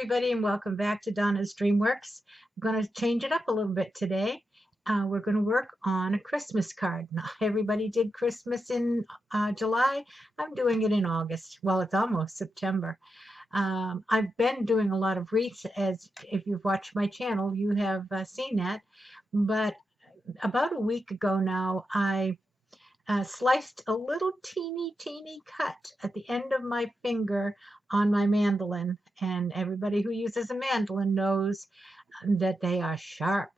everybody, and welcome back to Donna's Dreamworks. I'm going to change it up a little bit today. We're going to work on a Christmas card. Not everybody did Christmas in July. I'm doing it in August. Well, it's almost September. I've been doing a lot of wreaths, as if you've watched my channel, you have seen that. But about a week ago now, I sliced a little teeny cut at the end of my finger on my mandolin, and everybody who uses a mandolin knows that they are sharp.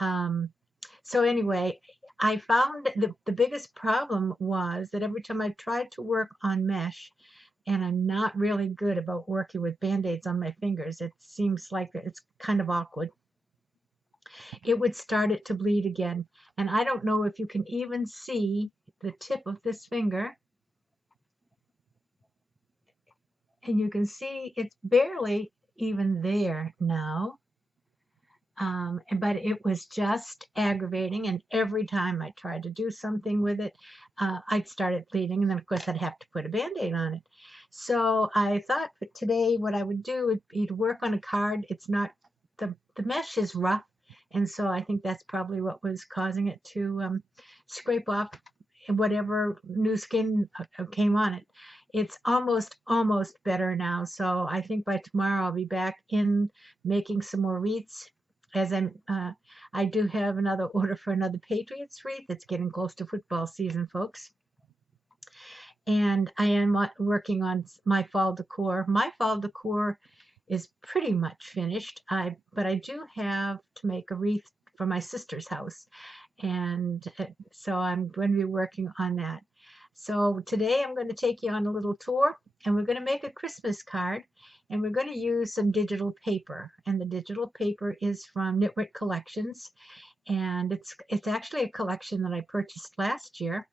So anyway, I found the biggest problem was that every time I tried to work on mesh, and I'm not really good about working with band-aids on my fingers, it seems like it's kind of awkward, it would start it to bleed again. And I don't know if you can even see the tip of this finger. And you can see it's barely even there now. But it was just aggravating. And every time I tried to do something with it, I'd start it bleeding. And then, of course, I'd have to put a Band-Aid on it. So I thought for today what I would do would be to work on a card. It's not, the mesh is rough. And so I think that's probably what was causing it to scrape off whatever new skin came on it. It's almost better now. So I think by tomorrow I'll be back in making some more wreaths. As I do have another order for another Patriots wreath. It's getting close to football season, folks. And I am working on my fall decor. My fall decor is pretty much finished. But I do have to make a wreath for my sister's house, and so I'm going to be working on that. So today I'm going to take you on a little tour, and we're going to make a Christmas card, and we're going to use some digital paper. And the digital paper is from NitWit Collections, and it's actually a collection that I purchased last year,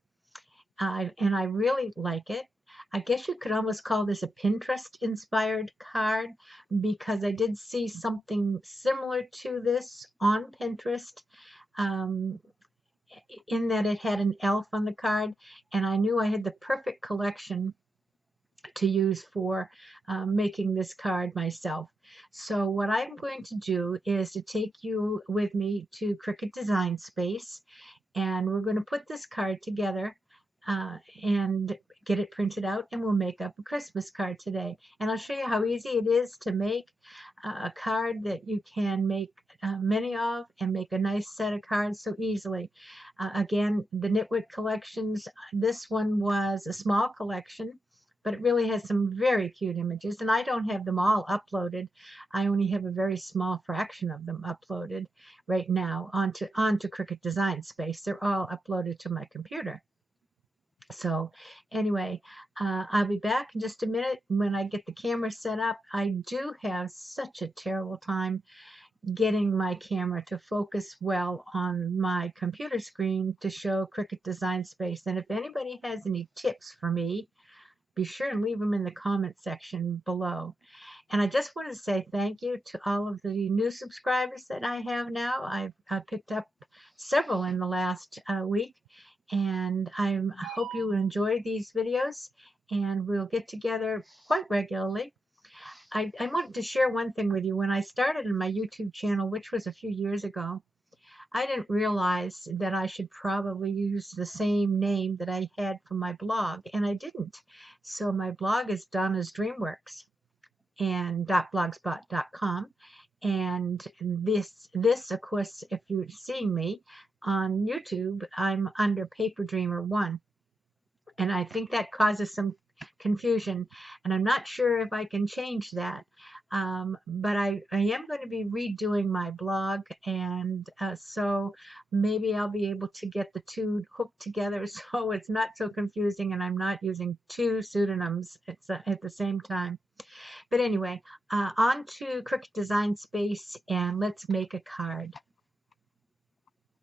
and I really like it. I guess you could almost call this a Pinterest-inspired card, because I did see something similar to this on Pinterest, in that it had an elf on the card, and I knew I had the perfect collection to use for making this card myself. So what I'm going to do is to take you with me to Cricut Design Space, and we're going to put this card together and get it printed out, and we'll make up a Christmas card today. And I'll show you how easy it is to make a card that you can make many of and make a nice set of cards so easily. Again, the NitWit Collections, this one was a small collection, but it really has some very cute images, and I don't have them all uploaded. I only have a very small fraction of them uploaded right now onto Cricut Design Space. They're all uploaded to my computer. So anyway, I'll be back in just a minute when I get the camera set up. I do have such a terrible time getting my camera to focus well on my computer screen to show Cricut Design Space. And if anybody has any tips for me, be sure and leave them in the comment section below. And I just want to say thank you to all of the new subscribers that I have now. I've picked up several in the last week. And I hope you enjoy these videos, and we'll get together quite regularly. I wanted to share one thing with you. When I started in my YouTube channel, which was a few years ago, I didn't realize that I should probably use the same name that I had for my blog, and I didn't. So my blog is Donna's Dreamworks and .blogspot.com. And this, of course, if you're seeing me on YouTube, I'm under Paper Dreamer 1, and I think that causes some confusion, and I'm not sure if I can change that, but I am going to be redoing my blog, and so maybe I'll be able to get the two hooked together so it's not so confusing and I'm not using two pseudonyms at the same time. But anyway, on to Cricut Design Space, and let's make a card.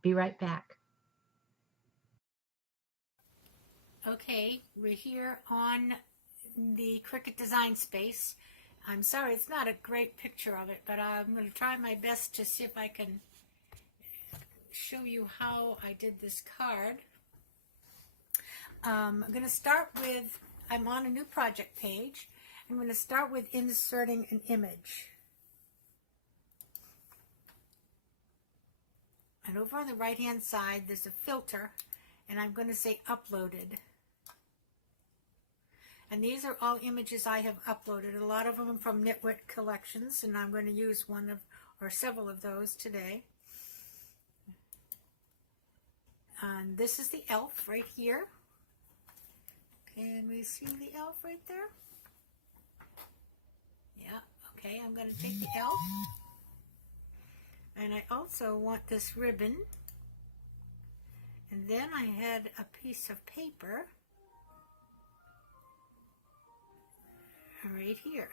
Be right back. Okay, we're here on the Cricut Design Space. I'm sorry, it's not a great picture of it, but I'm going to try my best to see if I can show you how I did this card. I'm going to start with, I'm on a new project page. I'm going to start with inserting an image. And over on the right hand side there's a filter, and I'm going to say uploaded. And these are all images I have uploaded. A lot of them from NitWit Collections, and I'm going to use one of or several of those today. And this is the elf right here. Can we see the elf right there? Yeah, okay, I'm going to take the elf. And I also want this ribbon. And then I had a piece of paper right here.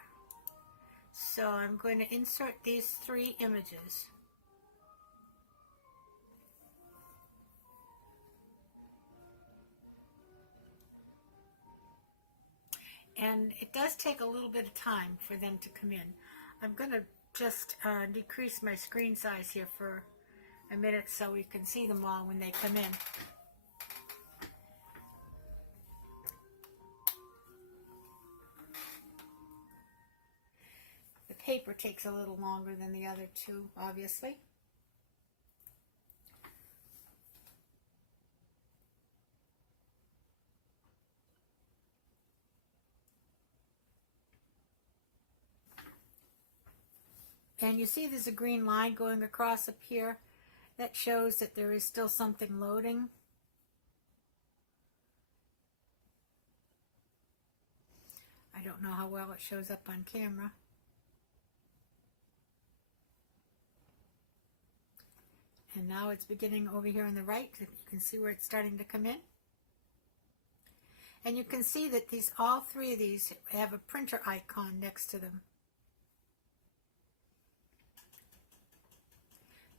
So I'm going to insert these 3 images. And it does take a little bit of time for them to come in. I'm going to just decrease my screen size here for a minute so we can see them all when they come in. The paper takes a little longer than the other 2, obviously. And you see there's a green line going across up here. That shows that there is still something loading. I don't know how well it shows up on camera. And now it's beginning over here on the right. You can see where it's starting to come in. And you can see that all 3 of these have a printer icon next to them,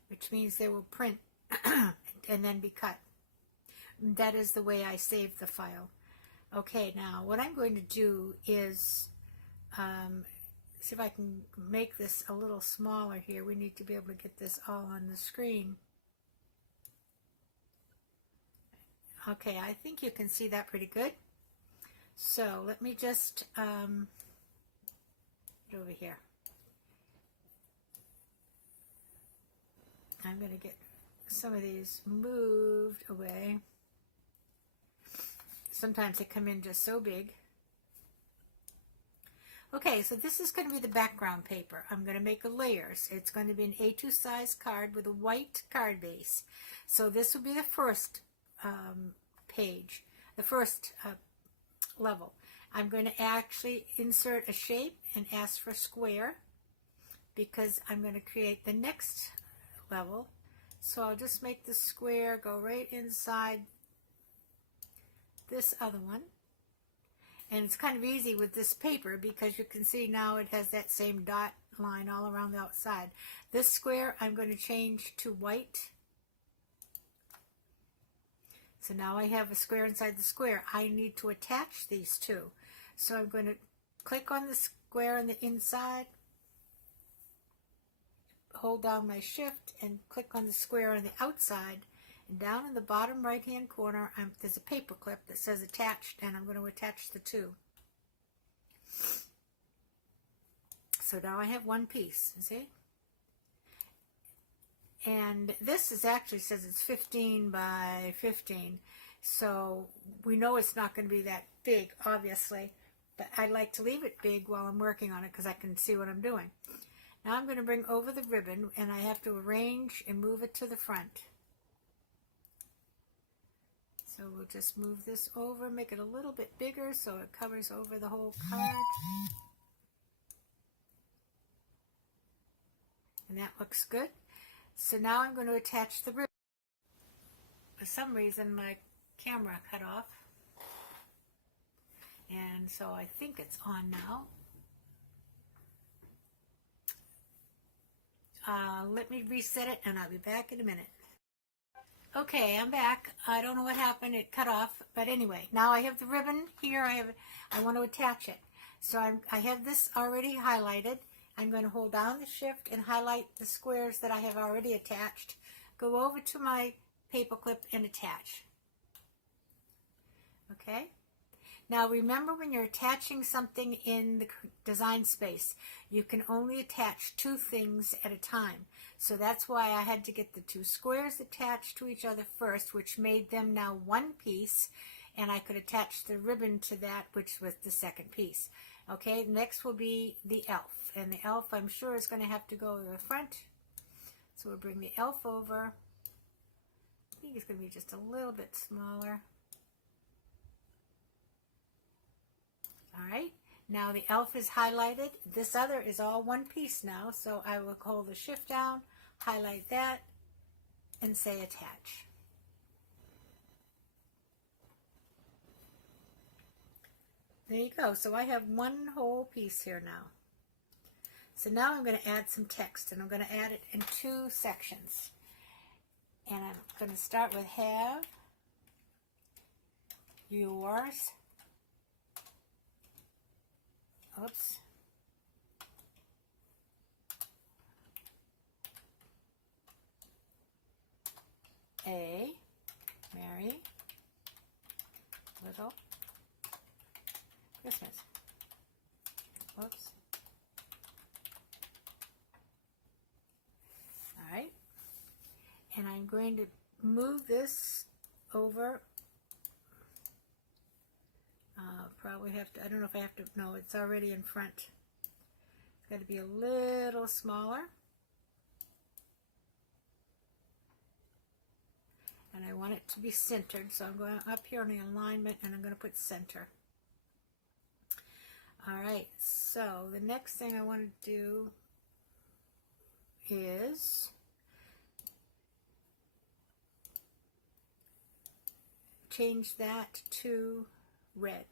which means they will print and then be cut. That is the way I save the file. Okay, now what I'm going to do is see if I can make this a little smaller here. We need to be able to get this all on the screen. Okay, I think you can see that pretty good. So let me just get over here. I'm going to get some of these moved away. Sometimes they come in just so big. Okay, so this is going to be the background paper. I'm going to make layers. It's going to be an A2 size card with a white card base. So this will be the first page, the first level. I'm going to actually insert a shape and ask for square because I'm going to create the next level. So I'll just make the square go right inside this other one. And it's kind of easy with this paper because you can see now it has that same dot line all around the outside. This square I'm going to change to white. So now I have a square inside the square. I need to attach these 2. So I'm going to click on the square on the inside, hold down my shift and click on the square on the outside, and down in the bottom right hand corner there's a paper clip that says attached, and I'm going to attach the 2. So now I have one piece, see? And this is actually says it's 15 by 15, so we know it's not going to be that big, obviously, but I like to leave it big while I'm working on it because I can see what I'm doing. Now I'm going to bring over the ribbon, and I have to arrange and move it to the front. So we'll just move this over, make it a little bit bigger so it covers over the whole card. And that looks good. So now I'm going to attach the ribbon. For some reason my camera cut off. And so I think it's on now. Let me reset it and I'll be back in a minute. Okay, I'm back. I don't know what happened. It cut off. But anyway, now I have the ribbon here. I want to attach it. So I have this already highlighted. I'm going to hold down the shift and highlight the squares that I have already attached. Go over to my paper clip and attach. Okay. Now remember, when you're attaching something in the design space, you can only attach 2 things at a time. So that's why I had to get the 2 squares attached to each other first, which made them now 1 piece, and I could attach the ribbon to that, which was the second piece. Okay, next will be the elf, and the elf I'm sure is going to have to go to the front. So we'll bring the elf over. I think it's going to be just a little bit smaller. All right, now the elf is highlighted. This other is all 1 piece now, so I will hold the shift down, highlight that, and say attach. There you go. So I have 1 whole piece here now. So now I'm going to add some text, and I'm going to add it in 2 sections. And I'm going to start with have yours. Oops. A merry little Christmas. Whoops. All right. And I'm going to move this over. Probably have to, I don't know if I have to, no, it's already in front. It's got to be a little smaller. And I want it to be centered, so I'm going up here on the alignment, and I'm going to put center. All right, so the next thing I want to do is change that to red.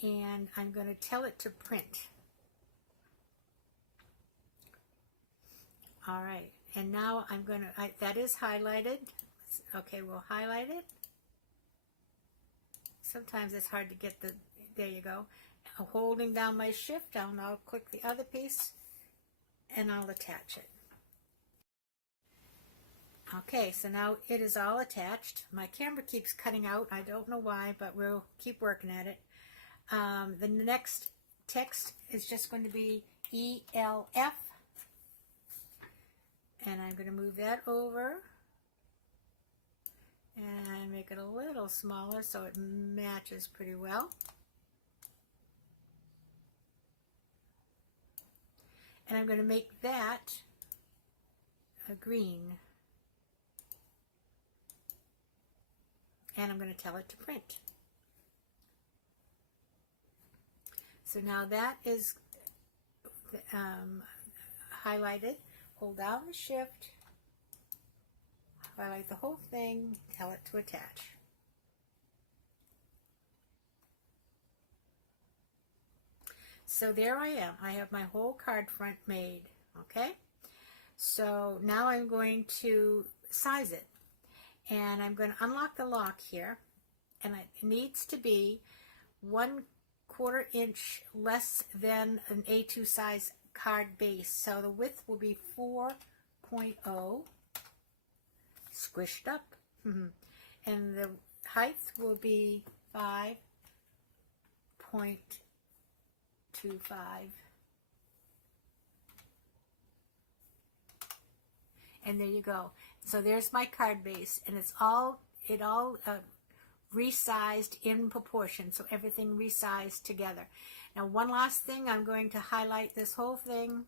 And I'm going to tell it to print. All right, and now I'm going to, that is highlighted. Okay, we'll highlight it. Sometimes it's hard to get the, there you go. Holding down my shift, I'll now click the other piece, and I'll attach it. Okay, so now it is all attached. My camera keeps cutting out. I don't know why, but we'll keep working at it. The next text is just going to be ELF. And I'm going to move that over and make it a little smaller so it matches pretty well. And I'm going to make that a green. And I'm going to tell it to print. So now that is highlighted. Hold down the shift, highlight the whole thing, tell it to attach. So there I am. I have my whole card front made, okay? So now I'm going to size it. And I'm going to unlock the lock here, and it needs to be 1/4 inch less than an A2 size card base. So the width will be 4.0 squished up, and the height will be 5.25. And there you go. So there's my card base, and it all resized in proportion, so everything resized together. Now one last thing, I'm going to highlight this whole thing.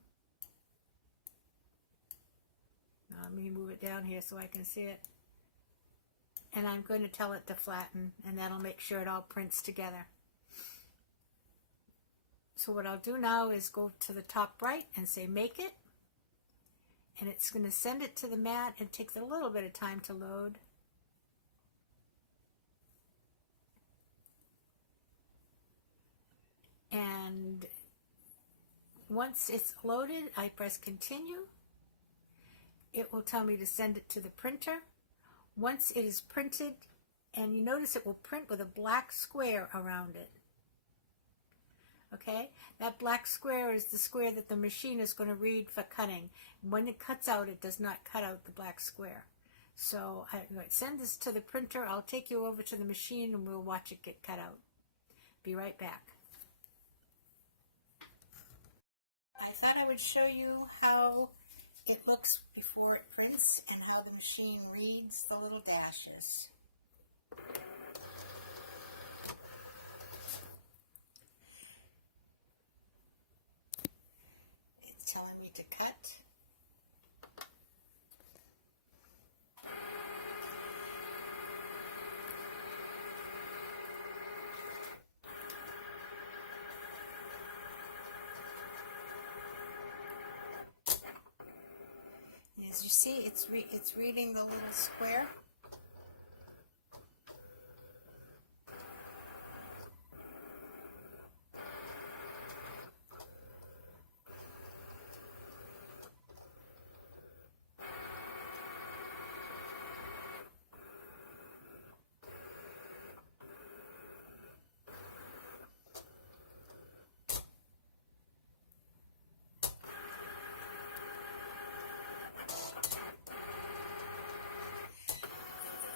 Let me move it down here so I can see it. And I'm going to tell it to flatten, and that'll make sure it all prints together. So what I'll do now is go to the top right and say make it. And it's going to send it to the mat. It takes a little bit of time to load. And once it's loaded, I press continue. It will tell me to send it to the printer. Once it is printed, and you notice it will print with a black square around it. Okay, that black square is the square that the machine is going to read for cutting. When it cuts out, it does not cut out the black square. So I'm going to send this to the printer. I'll take you over to the machine and we'll watch it get cut out. Be right back. I thought I would show you how it looks before it prints and how the machine reads the little dashes. It's telling me to cut. As you see, it's reading the little square.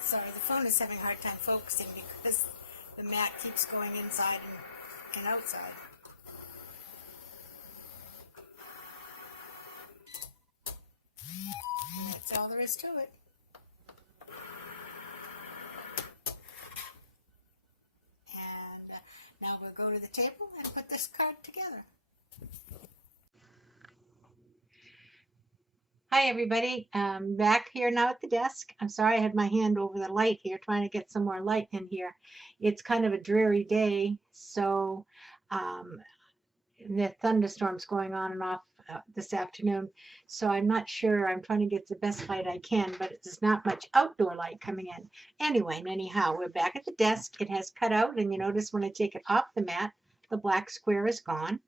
Sorry, the phone is having a hard time focusing because the mat keeps going inside and outside. And that's all there is to it. And now we'll go to the table and put this card together. Hi everybody, back here now at the desk. I'm sorry I had my hand over the light here trying to get some more light in here. It's kind of a dreary day, so the thunderstorms going on and off this afternoon, so I'm not sure. I'm trying to get the best light I can, but there's not much outdoor light coming in. Anyway, anyhow, we're back at the desk. It has cut out, and you notice when I take it off the mat, the black square is gone.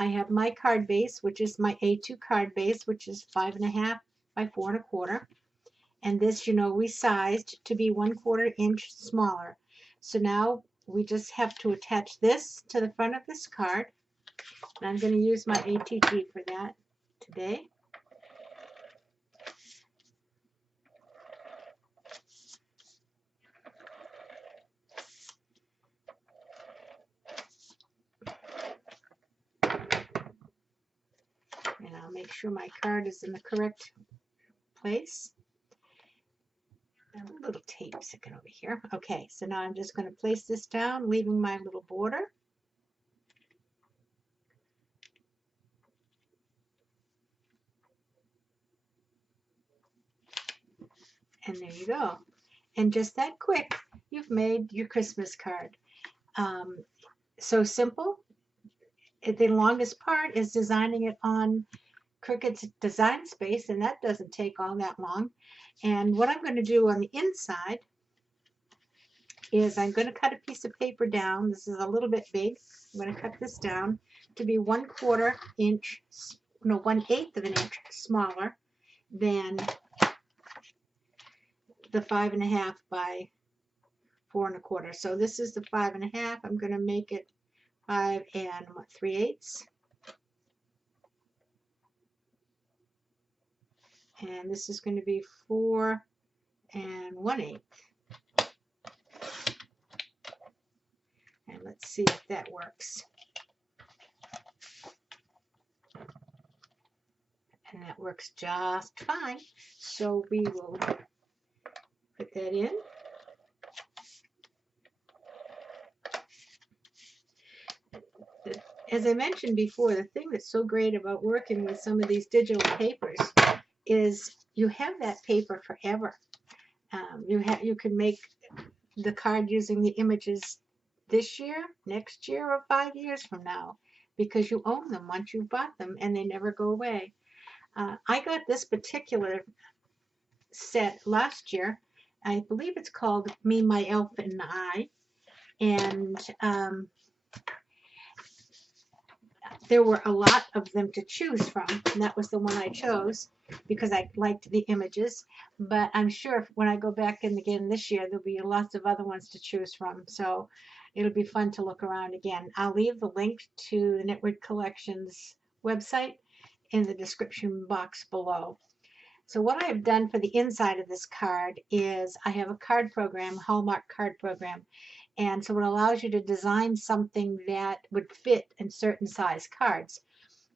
I have my card base, which is my A2 card base, which is 5.5 by 4.25. And this, you know, we sized to be 1/4 inch smaller. So now we just have to attach this to the front of this card. And I'm going to use my ATG for that today. And I'll make sure my card is in the correct place. A little tape sticking over here. Okay, so now I'm just going to place this down, leaving my little border. And there you go. And just that quick, you've made your Christmas card. So simple. The longest part is designing it on Cricut's Design Space, and that doesn't take all that long. And what I'm going to do on the inside is I'm going to cut a piece of paper down. This is a little bit big. I'm going to cut this down to be 1/4 inch, no, 1/8 of an inch smaller than the 5.5 by 4.25. So this is the 5.5. I'm going to make it 5 3/8. And this is going to be 4 1/8. And let's see if that works. And that works just fine. So we will put that in. As I mentioned before, the thing that's so great about working with some of these digital papers is you have that paper forever. You can make the card using the images this year, next year, or 5 years from now, because you own them once you've bought them and they never go away. I got this particular set last year. I believe it's called Me, My Elf, and I. And there were a lot of them to choose from, and that was the one I chose because I liked the images. But I'm sure when I go back in again this year, there'll be lots of other ones to choose from. So it'll be fun to look around again. I'll leave the link to the NitWit Collections website in the description box below. So what I've done for the inside of this card is I have a card program, Hallmark card program. And so it allows you to design something that would fit in certain size cards.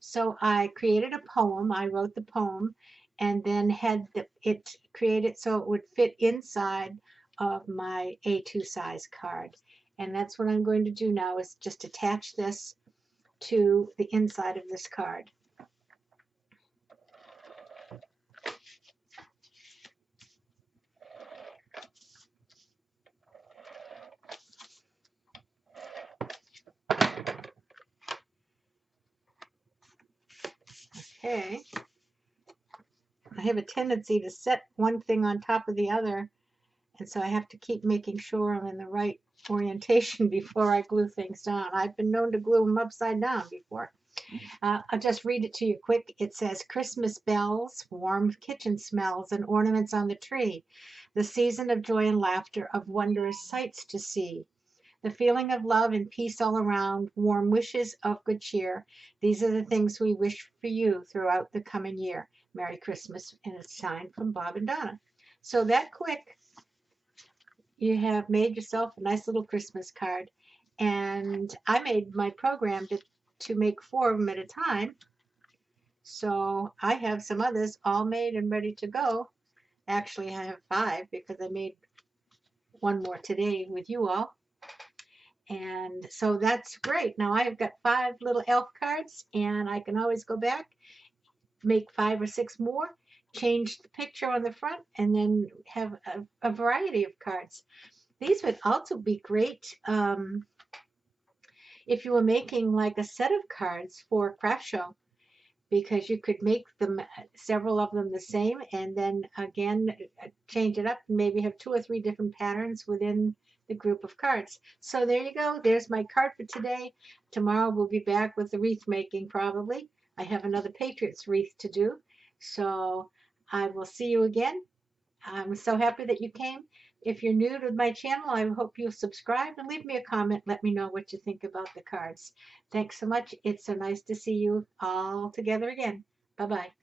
So I created a poem, I wrote the poem, and then had it created so it would fit inside of my A2 size card. And that's what I'm going to do now is just attach this to the inside of this card. Okay. I have a tendency to set one thing on top of the other, and so I have to keep making sure I'm in the right orientation before I glue things down. I've been known to glue them upside down before. I'll just read it to you quick. It says, Christmas bells, warm kitchen smells, and ornaments on the tree. The season of joy and laughter, of wondrous sights to see. The feeling of love and peace all around, warm wishes of good cheer. These are the things we wish for you throughout the coming year. Merry Christmas, and it's signed from Bob and Donna. So that quick, you have made yourself a nice little Christmas card. And I made my program to make 4 of them at a time. So I have some others all made and ready to go. Actually, I have 5 because I made one more today with you all. And so that's great. Now I've got 5 little elf cards, and I can always go back, make 5 or 6 more, change the picture on the front, and then have a variety of cards. These would also be great if you were making like a set of cards for a craft show, because you could make them several of them the same, and then again change it up and maybe have 2 or 3 different patterns within the group of cards. So there you go. There's my card for today. Tomorrow we'll be back with the wreath making probably. I have another Patriots wreath to do. So I will see you again. I'm so happy that you came. If you're new to my channel, I hope you'll subscribe and leave me a comment. Let me know what you think about the cards. Thanks so much. It's so nice to see you all together again. Bye-bye.